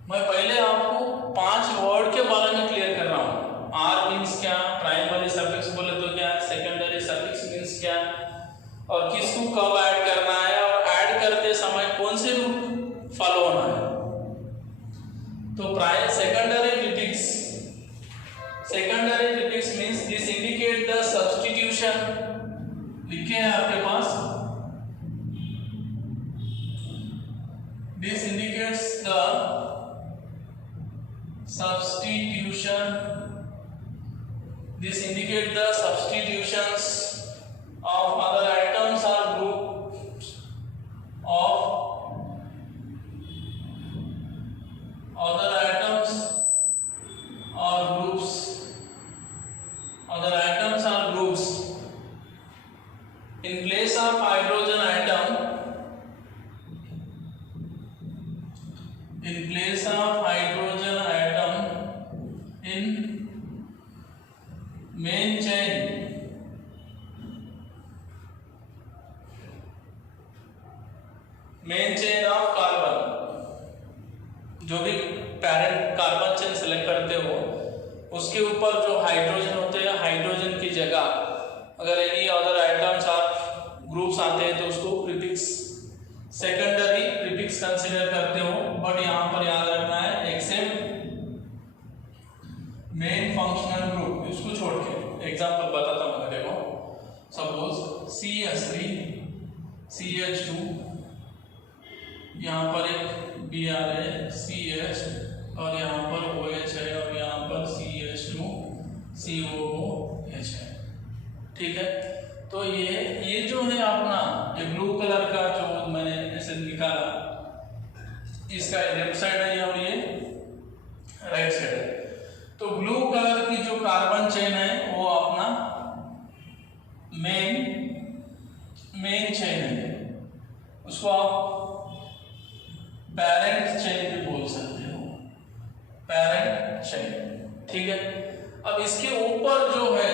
मैं पहले आपको 5 वर्ड के बारे में क्लियर कर रहा हूँ। आर मीन्स क्या, प्राइमरी सफिक्स बोले तो क्या, सेकेंडरी सफिक्स मीन्स क्या, और किसको कब ऐड करना है, और ऐड करते समय कौन से रूल फॉलो होना है। तो secondary prefix, secondary prefix means this indicate the substitution. लिखे हैं आपके पास, this indicates the substitution, this indicate the substitutions of other atoms or groups of other atoms or groups, other atoms or groups in place of hydrogen atom, in place of hydrogen in main chain, main chain of carbon, जो भी parent carbon chain select करते हो उसके ऊपर जो hydrogen होते हैं, hydrogen की जगह अगर एनी अदर आइटम्स और ग्रुप्स आते हैं तो उसको प्रीफिक्स सेकेंडरी प्रीफिक्स कंसीडर करते हो। बट यहाँ पर याद रखना है एक्सेप्ट मेन फंक्शनल ग्रुप, इसको छोड़ के एग्जांपल बताता हूँ मैं। देखो सपोज CH3 CH2, यहाँ पर एक Br है CH, और यहाँ पर OH है, और यहाँ पर CH2 COOH है, ठीक है। तो ये जो है अपना ये ब्लू कलर का जो मैंने ऐसे निकाला, इसका लेफ्ट साइड है और ये राइट साइड है। तो ब्लू कलर की जो कार्बन चेन है वो अपना मेन चेन है, उसको आप पैरेंट चेन भी बोल सकते हो, पैरेंट चेन, ठीक है। अब इसके ऊपर जो है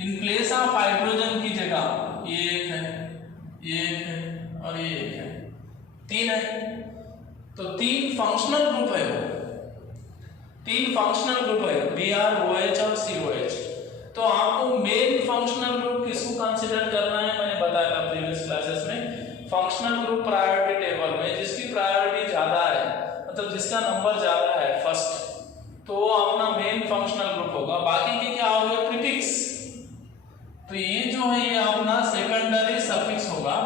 इन प्लेस ऑफ हाइड्रोजन की जगह ये एक है, ये एक है और ये एक है, 3 है। तो 3 फंक्शनल ग्रुप है, वो 3 फंक्शनल ग्रुप है Br, OH और COH। तो आपको मेन फंक्शनल ग्रुप किसको कंसीडर करना है, मैंने बताया था प्रीवियस क्लासेस में। फंक्शनल ग्रुप प्रायोरिटी टेबल में जिसकी प्रायोरिटी ज्यादा है, मतलब जिसका नंबर ज्यादा है फर्स्ट, तो वो अपना मेन फंक्शनल ग्रुप होगा। बाकी के क्या हो गए, प्रीफिक्स। तो ये जो है ये अपना सेकेंडरी सफिक्स होगा।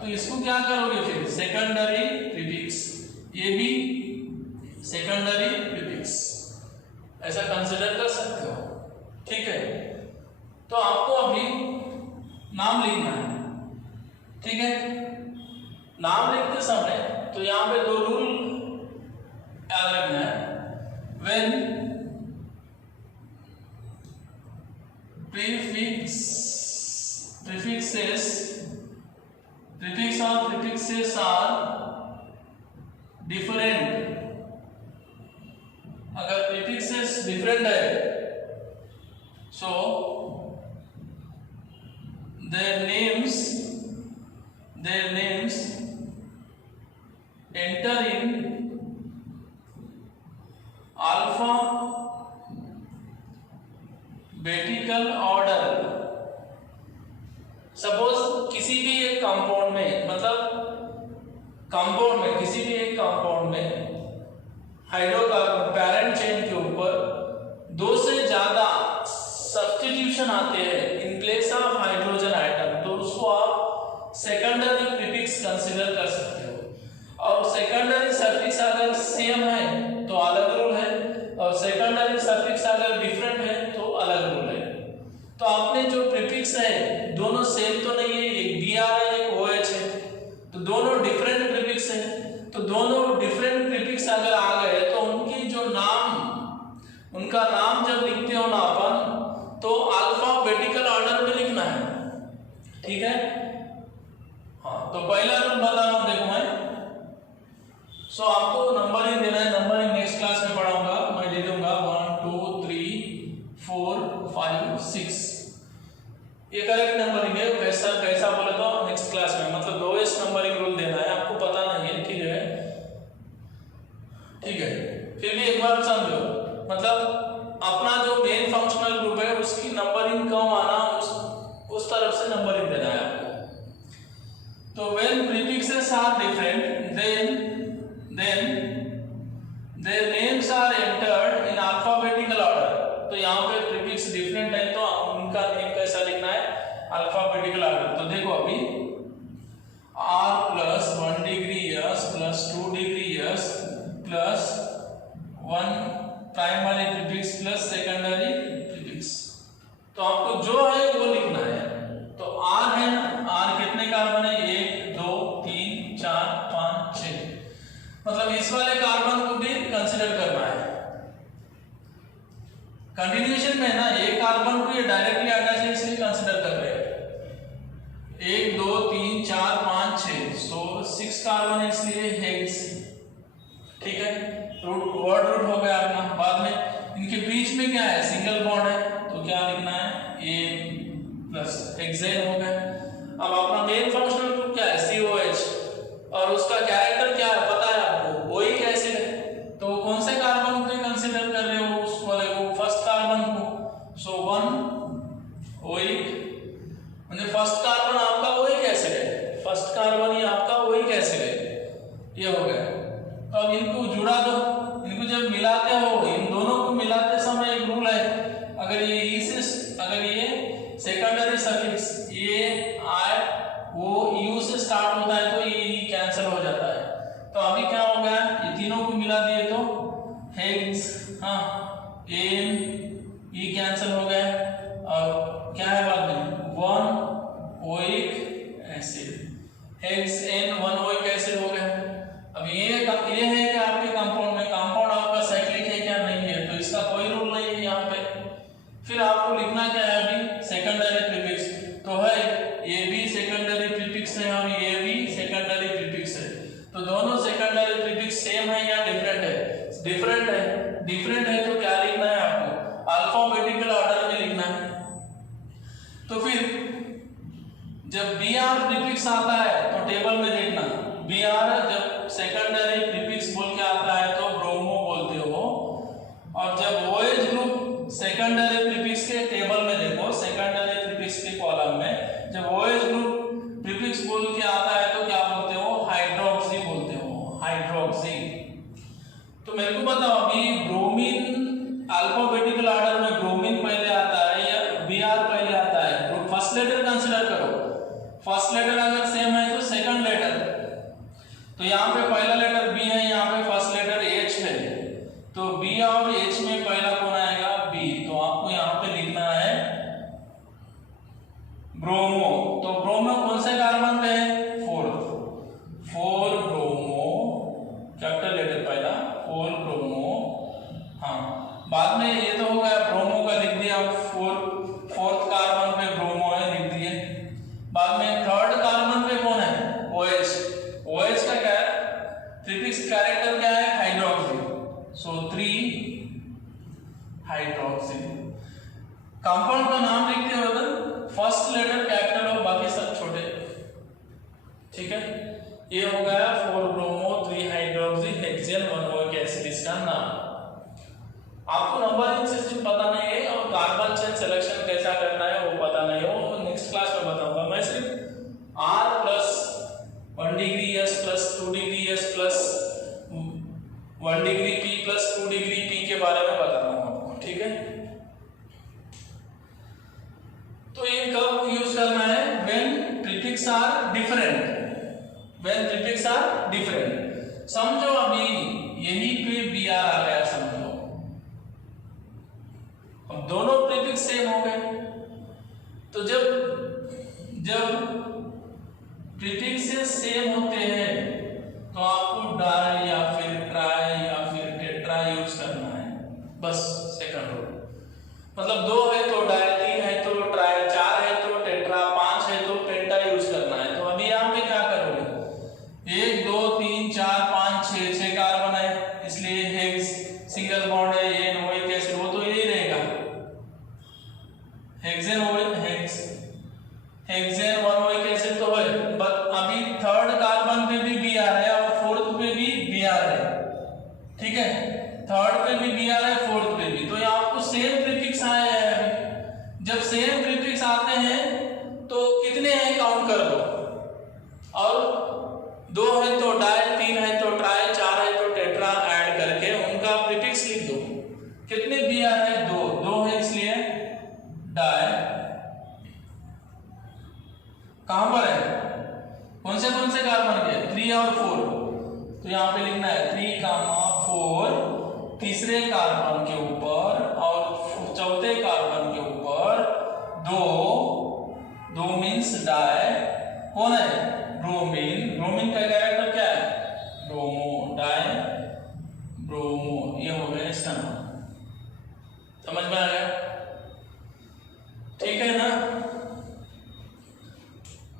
तो इसको क्या करोगे फिर, सेकेंडरी प्रीफिक्स, ये भी सेकेंडरी प्रीफिक्स, ऐसा कंसिडर कर सकते हो, ठीक है। तो आपको अभी नाम लिखना है, ठीक है। नाम लिखते समय तो यहाँ पे 2 रूल याद रखना है। व्हेन prefixes are different, अगर prefixes different है so their names enter in alphabetical order। Suppose किसी भी एक कंपाउंड में, मतलब कंपाउंड में, किसी भी एक कंपाउंड में हाइड्रोकार्बन पेरेंट चेन के ऊपर दो से ज्यादा सब्स्टिट्यूशन आते हैं इन प्लेस ऑफ हाइड्रोजन आइटम, तो उसको आप सेकेंडरी प्रीफिक्स कंसीडर कर सकते हो। और सेकेंडरी सफिक्स अगर सेम है तो अलग रूल है, और सेकेंडरी सफिक्स अगर डिफरेंट है तो अलग रूल है। तो आपने जो प्रीफिक्स है दोनों सेम तो नहीं है, एक Br है एक OH है, तो दोनों डिफरेंट प्रीफिक्स है। तो दोनों डिफरेंट प्रीफिक्स अगर आ गए तो उनकी जो नाम, उनका नाम जब लिखते हो ना अपन, तो अल्फाबेटिकल ऑर्डर में लिखना है, ठीक है। हाँ, तो पहला रूल बता रहा हूं, देखो मैं सो आपको नंबरिंग देना है, नंबरिंग नेक्स्ट क्लास में पढ़ाऊंगा, मैं दे दूंगा 1 2 3 4 5 6, ये करेक्ट नंबरिंग है। कैसा कैसा बोले तो नेक्स्ट क्लास में, मतलब लोएस्ट नंबरिंग रूल देना है, आपको पता नहीं है, ठीक है, ठीक है। फिर भी एक बार समझो, मतलब अपना जो मेन फंक्शनल ग्रुप है उसकी नंबरिंग कम आना, उस तरफ से नंबरिंग देना है आपको। तो when prefixes are different, then their names are entered in alphabetical order। तो यहाँ पे प्रीफिक्स डिफरेंट है तो उनका नेम कैसा लिखना है, अल्फाबेटिकल ऑर्डर। तो देखो अभी R plus 1 degree S plus 2 degree S plus 1 primary prefix plus secondary prefix, तो आपको जो है वो लिखना है। तो R है ना, R कितने कार्बन है, 1 2 3 4 5 6, मतलब इस वाले कार्बन को भी कंसीडर करना है। कंटिन्यूएशन में ना एक कार्बन को ये डायरेक्टली अटैच है इसलिए कंसीडर कर रहे हैं, 1 2 3 4 5 6, सो 6 कार्बन है इसलिए हेक्स, ठीक है। रूट वर्ड रूट हो गया अपना। बाद में इनके बीच में क्या है, सिंगल बॉन्ड है, तो क्या लिखना है, A प्लस हेक्सेन हो गया। अब अपना मेन फंक्शनल ग्रुप क्या है, COH, और उसका कैरेक्टर क्या है पता है आपको, ओइक एसिड है। तो कौन से कार्बन को कंसीडर कर रहे हो, उस वाले को, फर्स्ट कार्बन को। सो 1 ओइक, मतलब फर्स्ट कार्बन आपका ओइक एसिड है, फर्स्ट कार्बन ही आपका ओइक एसिड है, ये हो गया। तो अब इनको जुड़ा दो, इनको जब मिलाते हो, इन दोनों को मिलाते समय एक रूल है, अगर ये अगर ये सेकेंडरी सफिक्स ये I वो U से स्टार्ट होता है तो ये कैंसिल हो जाता है। तो अभी क्या हो गया, ये तीनों को मिला दिए तो हेक्स, हाँ एन ई कैंसिल हो गया, और क्या है बाद में 1 oic acid, hex en 1 oic acid हो गया। अब ये है कि आपके कंपाउंड में, कंपाउंड आपका साइक्लिक है क्या नहीं है, तो इसका कोई रूल नहीं है यहाँ पे। फिर आपको लिखना क्या है अभी, सेकेंडरी प्रीफिक्स, तो है ये भी सेकेंडरी प्रीफिक्स है और ये भी सेकेंडरी प्रीफिक्स है। तो दोनों सेकेंडरी प्रीफिक्स सेम है या डिफरेंट है, डिफरेंट है, डिफरेंट है तो क्या लिखना है आपको, अल्फाबेटिकल ऑर्डर में लिखना है। तो फिर जब Br प्रीफिक्स आता है तो टेबल में देखना, Br जब सेकेंडरी प्रीफिक्स बोल के आता है तो ब्रोमो बोलते हो, और जब OH ग्रुप सेकेंडरी प्रीफिक्स के टेबल में देखो, सेकेंडरी प्रीफिक्स के कॉलम में जब OH ग्रुप प्रीफिक्स बोल के आता है तो क्या बोलते हो, हाइड्रोक्सी बोलते हो, हाइड्रोक्सी। तो मेरे को बताओ अभी ब्रोमीन अल्फाबेटिकल ऑर्डर में ब्रोमीन पहले आता है या Br पहले आता है, फर्स्ट लेटर कंसीडर करो, फर्स्ट लेटर अगर सेम है तो सेकंड लेटर, तो यहाँ पे पहला लेटर B है, यहाँ पे फर्स्ट लेटर H है, तो B और H में पहला कौन आएगा, B, तो आपको यहाँ पे लिखना है ब्रोमो। तो ब्रोमो कौन से कार्बन पे है, 4 ब्रोमो, कैपिटल लेटर पहला 4 ब्रोमो, हाँ। बाद में ये तो हो गया, ब्रोमो का लिख दिया, 4th कार्बन पे ब्रोमो है, लिख दिए। बाद में थर्ड कार्बन पे कौन है, OH, OH का क्या है, प्रीफिक्स कैरेक्टर क्या है, हाइड्रोक्सी, सो 3 हाइड्रोक्सी। कंपाउंड का नाम लिखते हो तो फर्स्ट लेटर कैपिटल हो, बाकी सब छोटे, ठीक है। ये हो गया 4 bromo 3 hydroxy hexane 1 oic acid, इसका नाम। आपको नंबरिंग सिस्टम पता नहीं है और कार्बन चेन सिलेक्शन कैसा करना है वो पता नहीं हो, नेक्स्ट क्लास में बताऊंगा। मैं सिर्फ R plus 1 degree S plus 2 degree S plus 1 degree P plus 2 degree P के बारे में बता रहा हूँ आपको, ठीक है। तो ये कब यूज करना है? When prefix are different, when prefix are different. समझो अभी यहीं पे बी आर आ गया, समझो अब दोनों प्रीफिक्स सेम हो गए, तो जब प्रीफिक्सेस सेम होते हैं तो आपको डाई या फिर ट्राई या फिर टेट्रा यूज करना है, बस सेकंड रूल। मतलब 2 है तो डाई, 3 है तो ट्राई, 4 है तो टेट्रा, 5 है तो पेंटा यूज करना है। तो अभी यहाँ पे क्या करोगे? 1 2 3 4 5 6 कार्बन है, इसलिए हेक्स सिंगल बॉन्ड है, ये नोइक एसिड वो तो यही रहेगा, हेक्सेन हेक्सेन 1 ओइक एसिड तो है, बट अभी थर्ड कार्बन पे भी बी आ रहा है और फोर्थ पे भी बी आ रहा है, ठीक है। थर्ड पे भी बी आ रहा है, फोर्थ पे भी, तो ये आपको सेम प्रीफिक्स आया है। अभी जब सेम प्रीफिक्स आते हैं तो कितने हैं काउंट कर लो, और 2 है तो डाई, 3 है तो ट्राई, 4 है तो टेट्रा, ऐड करके उनका प्रीफिक्स लिख दो। कितने बी आ रहे हैं? 2 है, इसलिए डाई। कहां पर है? कौन से कार्बन के? 3 और 4, तो यहाँ पे लिखना है 3, 4 तीसरे कार्बन के ऊपर और चौथे कार्बन के ऊपर 2 मीन्स डाई। कौन है? ब्रोमीन। ब्रोमीन का कैरेक्टर क्या है? ब्रोमो, डाई ब्रोमो, ये हो गया इसका नाम। समझ में आ गया? ठीक है ना?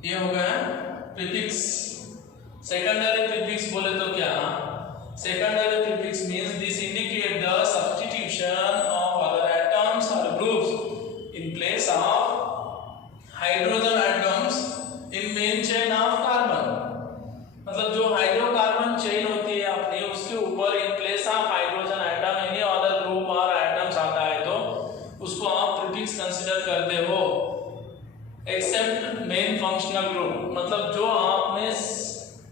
ये हो गया प्रीफिक्स। सेकेंडरी प्रीफिक्स बोले तो क्या? Secondary prefix means this indicate the substitution of other atoms और groups in place of hydrogen atoms in main chain of carbon. मतलब जो हाइड्रोकार्बन चेन होती है अपनी, उसके ऊपर in place of hydrogen atom any other group और atoms आता है तो उसको आप प्रीफिक्स कंसीडर करते हो, एक्सेप्ट मेन फंक्शनल ग्रुप। मतलब जो आपने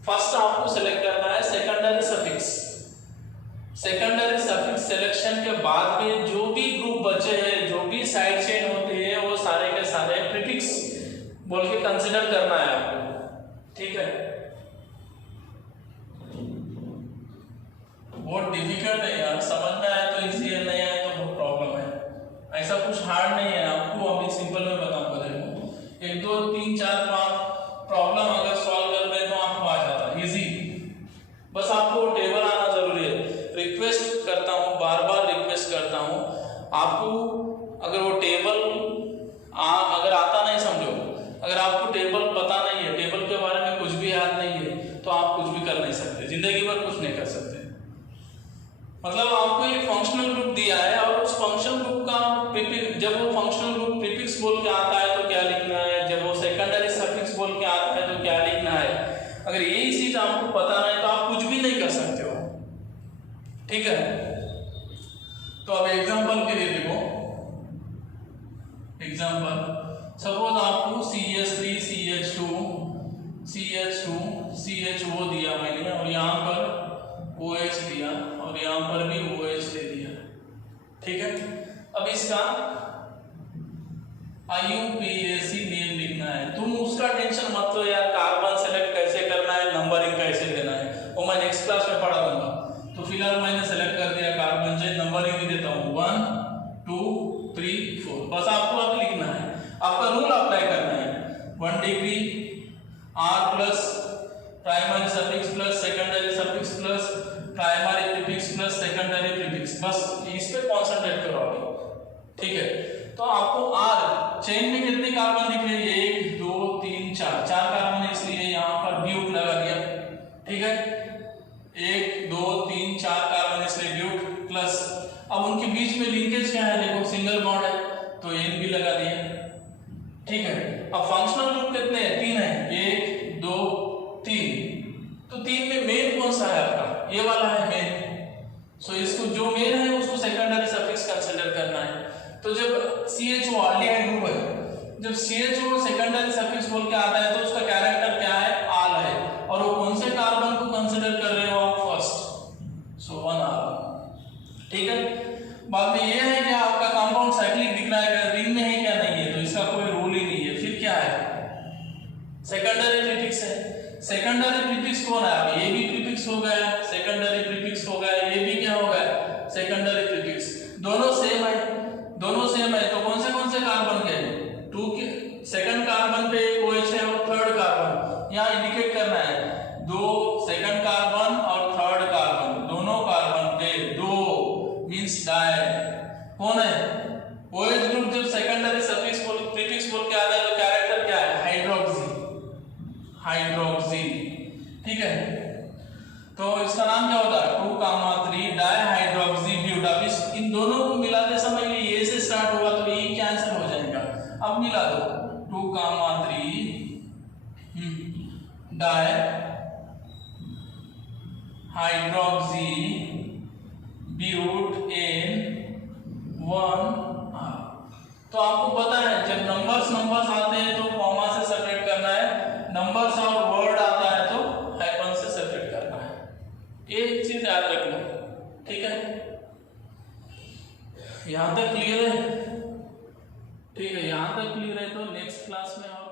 फर्स्ट आपको सेलेक्ट करना है secondary suffix. Secondary suffix selection के बाद में जो भी ग्रुप बचे हैं, जो भी साइड चेन होते हैं, वो सारे के सारे प्रीफिक्स बोल के कंसीडर करना है आपको, ठीक है। बहुत डिफिकल्ट है यार, समझ में आया तो इजी है, नहीं आया तो बहुत प्रॉब्लम है। ऐसा कुछ हार्ड नहीं है, आपको अभी सिंपल में बताऊंगा। देखो 1 2 3 4 5 प्रॉब्लम अगर सॉल्व कर ले तो आपको आ जाता है इजी। बस आपको टेबल आना जरूरी है। रिक्वेस्ट करता हूँ, बार बार रिक्वेस्ट करता हूँ आपको, अगर वो टेबल अगर आता नहीं, समझो अगर आपको टेबल पता नहीं है, टेबल के बारे में कुछ भी याद नहीं है, तो आप कुछ भी कर नहीं सकते, जिंदगी भर कुछ नहीं कर सकते। मतलब आपको एक फंक्शनल ग्रुप दिया है और उस फंक्शनल ग्रुप का जब वो फंक्शनल ग्रुप प्रीफिक्स बोल के आता है तो क्या लिखना है, जब वो सेकेंडरी सफिक्स बोल के आता है तो क्या लिखना है। अगर यही चीज आपको पता नहीं तो आप कुछ भी नहीं कर सकते हो, ठीक है। तो अब एग्जांपल के लिए देखो, एग्जांपल सपोज आपको CH3 CH2 CHO दिया मैंने, और यहाँ पर OH दिया और यहाँ पर भी OH दे दिया, ठीक है। अब इसका IUPAC नेम लिखना है। तुम उसका टेंशन मत लो यार, कार्बन सेलेक्ट कैसे करना है, नंबरिंग कैसे देना है, वो मैं नेक्स्ट क्लास में पढ़ा दूंगा। तो फिलहाल मैंने सेलेक्ट कर दिया कार्बन से, नंबरिंग भी देता हूँ 1 2 3 4। बस आपको अब लिखना है, आपका रूल अप्लाई करना है। 1 degree R plus primary suffix plus secondary suffix plus primary prefix plus secondary prefix, बस इस पे कॉन्सेंट्रेट करो अभी, ठीक है। तो आपको R चेन में कितने कार्बन दिख रहे हैं? 1 2 3 4 कार्बन है, इसलिए यहाँ पर ब्यूट लगा दिया, ठीक है। 1 2 3 4 कार्बन इसलिए ब्यूट प्लस, अब उनके बीच में लिंकेज क्या है? देखो सिंगल बॉन्ड है तो N भी लगा दिया, ठीक है। अब फंक्शनल ग्रुप कितने हैं? 3 है, 1 2 3। तो 3 में मेन कौन सा है आपका? ये वाला है मेन। सो इसको जो मेन है उसको सेकेंडरी सफिक्स कंसीडर करना है। तो जब CHO ऑल्डिहाइड ग्रुप है, जब CHO सेकेंडरी सफिक्स बोल के आता है तो उसका कैरेक्टर क्या है? आल है, और वो कौन से कार्बन को कंसीडर कर रहे हो आप? फर्स्ट। सो 1 ठीक है। बाद में ये है कि आपका कंपाउंड साइक्लिक दिख रहा है, रिंग में है क्या नहीं है, तो इसका कोई रूल ही नहीं है। फिर क्या है, सेकेंडरी प्रीफिक्स है। सेकेंडरी प्रीफिक्स कौन है, अब ये भी प्रीफिक्स हो गया, सेकेंडरी प्रीफिक्स हो गया, ये भी क्या हो गया, सेकेंडरी प्रीफिक्स। दोनों सेम है, दोनों सेम है, तो कौन से कार्बन के, 2 के सेकंड कार्बन पे एक OH है और थर्ड कार्बन, यहाँ इंडिकेट करना है 2 सेकंड कार्बन और थर्ड कार्बन, दोनों कार्बन पे 2 मींस डाई। कौन है, OH ग्रुप जब सेकेंडरी सफिक्स बोल प्रीफिक्स बोल के आ जाए तो कैरेक्टर क्या है, हाइड्रोक्सी, हाइड्रोक्सी, ठीक है। तो इसका नाम क्या होता है, 2,3 डाइहाइड्रोक्सी ब्यूटान। इन दोनों को मिलाते समय ये से स्टार्ट होगा तो ये कैंसिल हो जाएगा। अब मिला दो 2,3 डाइहाइड्रोक्सी ब्यूटेन 1। तो आपको पता है जब नंबर्स आते हैं तो कॉमा से सेपरेट करना है, नंबर्स और वर्ड आता है तो हाइफन से सेपरेट करना है। एक चीज याद रखना, ठीक है। यहां तक क्लियर है, ठीक है, यहां तक क्लियर है तो नेक्स्ट क्लास में और